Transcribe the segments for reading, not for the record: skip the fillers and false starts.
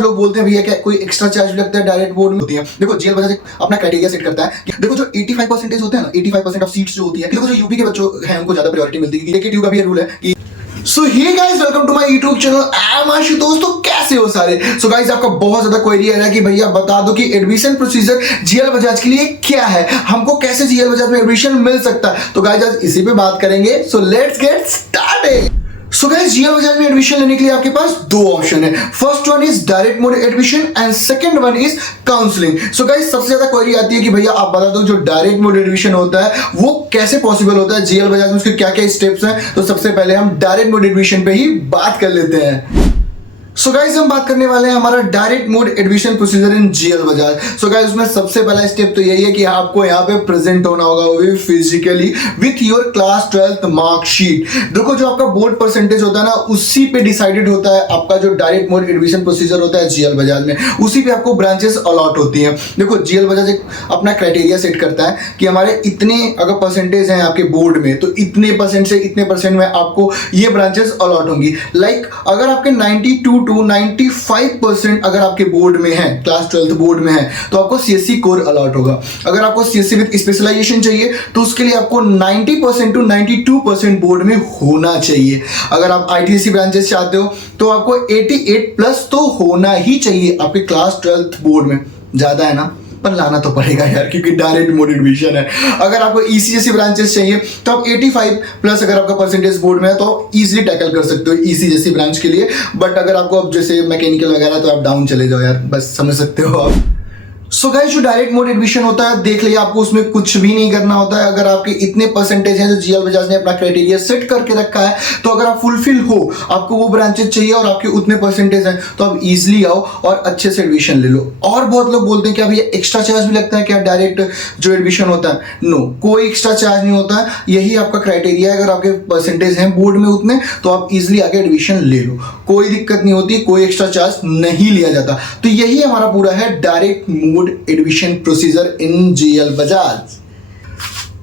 लोग बोलते हैं भैया क्या कोई एक्स्ट्रा चार्ज भी लगता है डायरेक्ट बोर्ड में होती है। देखो जेएल बजाज अपना क्राइटेरिया सेट करता है कि देखो जो 85% होते हैं ना, 85% ऑफ सीट्स जो होती है, देखो जो यूपी के बच्चों हैं उनको ज्यादा प्रायोरिटी मिलती है। एकेटीयू का भी रूल है कि so hey guys welcome to my YouTube channel. I am Ashutosh. तो कैसे हो सारे? सो गाइस आपका बहुत ज्यादा क्वेरी है ना कि भैया बता दो कि एडमिशन प्रोसीजर जेएल बजाज के लिए क्या है, हमको कैसे जेएल बजाज में एडमिशन मिल सकता है। तो गाइस आज इसी पे बात करेंगे। So let's get started. So guys JL Bajaj में एडमिशन लेने के लिए आपके पास दो ऑप्शन है। First one is direct mode admission and second one is counselling. So guys सबसे ज्यादा क्वेरी आती है कि भैया आप बता दो जो डायरेक्ट मोड एडमिशन होता है वो कैसे पॉसिबल होता है, जेएल बजाज में उसके क्या क्या स्टेप्स हैं। तो सबसे पहले हम डायरेक्ट मोड एडमिशन पे ही बात कर लेते हैं। सो गाइस हम बात करने वाले हैं हमारा डायरेक्ट मोड एडमिशन प्रोसीजर इन जेएल बजाज। सो गाइस उसमें सबसे पहला स्टेप तो यही है कि आपको यहाँ पे प्रेजेंट होना होगा वो भी physically with your class 12th marksheet. देखो जो आपका बोर्ड परसेंटेज होता है ना उसी पे डिसाइडेड होता है आपका जो डायरेक्ट मोड एडमिशन प्रोसीजर होता है जेएल बजाज में, उसी पे आपको ब्रांचेस अलॉट होती हैं। देखो जेएल बजाज एक अपना क्राइटेरिया सेट करता है कि हमारे इतने अगर परसेंटेज हैं आपके बोर्ड में तो इतने परसेंट से इतने परसेंट में आपको ये ब्रांचेस अलॉट होंगी। लाइक अगर आपके 92 to 95% अगर आपके बोर्ड में है, क्लास 12th बोर्ड में है, तो आपको सीएससी कोर अलॉट होगा। अगर आपको सीएससी विद स्पेशलाइजेशन चाहिए तो उसके लिए आपको 90% to 92% बोर्ड में होना चाहिए। अगर आप आईटीएससी ब्रांचेस चाहते हो तो आपको 88+ तो होना ही चाहिए आपके क्लास 12th बोर्ड में। ज्यादा है ना, पर लाना तो पड़ेगा यार क्योंकि डायरेक्ट मोड एडमिशन है। अगर आपको ईसीएससी ब्रांचेस चाहिए तो आप 85+ अगर आपका परसेंटेज बोर्ड में है तो आप इजीली टैकल कर सकते हो ईसीएससी ब्रांच के लिए। बट अगर आपको अब जैसे मैकेनिकल वगैरह तो आप डाउन चले जाओ यार, बस समझ सकते हो आप। सो गाइस जो डायरेक्ट मोड एडमिशन होता है देख लिया, आपको उसमें कुछ भी नहीं करना होता है। अगर आपके इतने परसेंटेज हैं जो जेएल बजाज ने अपना क्राइटेरिया सेट करके रखा है तो अगर आप फुलफिल हो, आपको वो ब्रांचेज चाहिए और आपके उतने परसेंटेज हैं तो आप इजीली आओ और अच्छे से एडमिशन ले लो। और बहुत लोग बोलते हैं कि अभी एक्स्ट्रा चार्ज भी लगता है क्या डायरेक्ट जो एडमिशन होता है? नो, कोई एक्स्ट्रा चार्ज नहीं होता है। यही आपका क्राइटेरिया है। अगर आपके परसेंटेज हैं बोर्ड में उतने तो आप इजिली आके एडमिशन ले लो, कोई दिक्कत नहीं होती, कोई एक्स्ट्रा चार्ज नहीं लिया जाता। तो यही हमारा पूरा है डायरेक्ट मोड एडमिशन प्रोसीजर इन जेएल बजाज।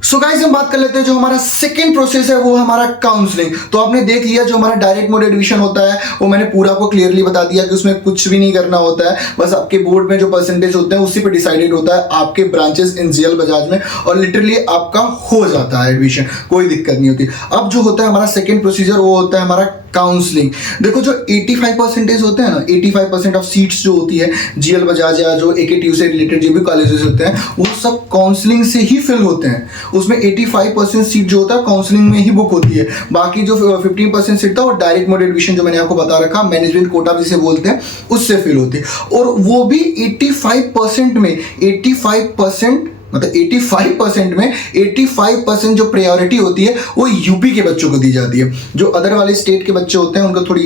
सो गाइस हम बात कर लेते हैं जो हमारा सेकंड प्रोसेस है वो हमारा काउंसलिंग। तो आपने देख लिया जो हमारा डायरेक्ट मोड एडमिशन होता है वो मैंने पूरा आपको क्लियरली बता दिया कि उसमें कुछ भी नहीं करना होता है। बस आपके बोर्ड में जो परसेंटेज होते हैं उसी पे डिसाइडेड होता है आपके ब्रांचेस इन जेएल बजाज में और लिटरली आपका हो जाता है एडमिशन, कोई दिक्कत नहीं होती। अब जो होता है हमारा सेकंड प्रोसीजर वो होता है हमारा काउंसलिंग। देखो जो 85% होते हैं ना, 85% ऑफ सीट्स जो होती है जेएल बजाज या जो एकेटीयू से रिलेटेड जो भी कॉलेजेस होते हैं वो सब काउंसलिंग से ही फिल होते हैं। उसमें 85% सीट जो होता है काउंसलिंग में ही बुक होती है। बाकी जो 15% सीट था वो डायरेक्ट मोड एडमिशन जो मैंने आपको बता रखा, मैनेजमेंट कोटा जिसे बोलते हैं, उससे फिल होती है। और वो भी 85% में 85% मतलब 85% में 85% जो प्रायोरिटी होती है वो यूपी के बच्चों को दी जाती है। जो अदर वाले स्टेट के बच्चे होते हैं उनको थोड़ी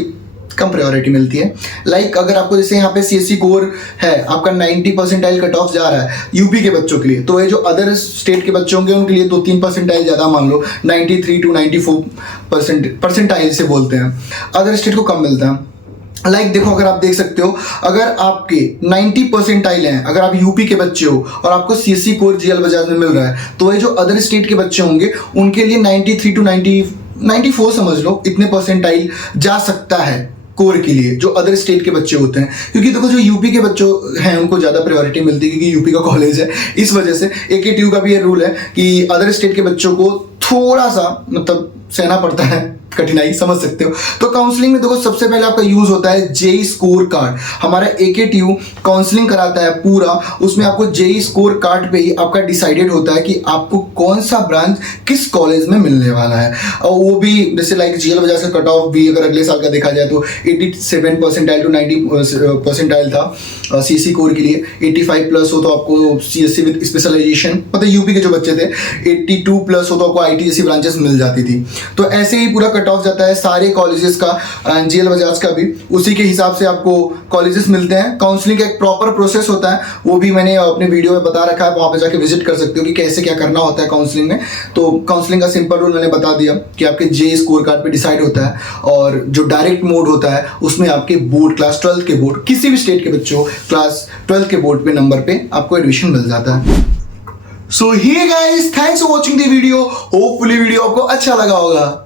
कम प्रायोरिटी मिलती है। लाइक अगर आपको जैसे यहाँ पे सीएससी कोर है, आपका 90 परसेंटाइल कट ऑफ जा रहा है यूपी के बच्चों के लिए, तो ये जो अदर स्टेट के बच्चे होंगे उनके लिए 2-3 परसेंटाइल ज़्यादा मान लो, 93 to 94 परसेंटाइल से बोलते हैं। अदर स्टेट को कम मिलता है। लाइक देखो अगर आप देख सकते हो अगर आपके 90 परसेंटाइल हैं, अगर आप यूपी के बच्चे हो और आपको सीएससी कोर जेएल बजाज में मिल रहा है तो ये जो अदर स्टेट के बच्चे होंगे उनके लिए 93 to 94 समझ लो, इतने परसेंटाइल जा सकता है कोर के लिए जो अदर स्टेट के बच्चे होते हैं। क्योंकि देखो जो यूपी के बच्चों हैं उनको ज़्यादा प्रायोरिटी मिलती है क्योंकि यूपी का कॉलेज है, इस वजह से एकेटीयू का भी ये रूल है कि अदर स्टेट के बच्चों को थोड़ा सा मतलब सहना पड़ता है कठिनाई, समझ सकते हो। तो काउंसलिंग में देखो सबसे पहले आपका यूज होता है जेई स्कोर कार्ड। हमारा एकेटीयू काउंसलिंग कराता है पूरा, उसमें आपको जेई स्कोर कार्ड पे ही आपका डिसाइडेड होता है कि आपको कौन सा ब्रांच किस कॉलेज में मिलने वाला है। और वो भी जैसे लाइक जेएल बजाज का कट ऑफ भी अगर अगले साल का देखा जाए तो 87 परसेंटाइल to 90 परसेंटाइल था सीएससी कोर के लिए। 85+ हो तो आपको सीएससी विद स्पेशलाइजेशन, मतलब यूपी के जो बच्चे थे 82+ हो तो आपको आईटीएससी ब्रांचेस मिल जाती थी। तो ऐसे ही पूरा कट ऑफ जाता है सारे कॉलेजेस का, जेएल बजाज का भी उसी के हिसाब से आपको कॉलेजेस मिलते हैं। काउंसलिंग का एक प्रॉपर प्रोसेस होता है, वो भी मैंने अपने वीडियो में बता रखा है, वहाँ पे जाके विजिट कर सकते हो कि कैसे क्या करना होता है काउंसलिंग में। तो काउंसलिंग का सिंपल रूल मैंने बता दिया कि आपके जेई स्कोर कार्ड पे डिसाइड होता है और जो डायरेक्ट मोड होता है उसमें आपके बोर्ड क्लास 12 के बोर्ड, किसी भी स्टेट के बच्चों क्लास 12 के बोर्ड पे नंबर पे आपको एडमिशन मिल जाता है। So hey guys, thanks for watching the video. Hopefully video आपको अच्छा लगा होगा।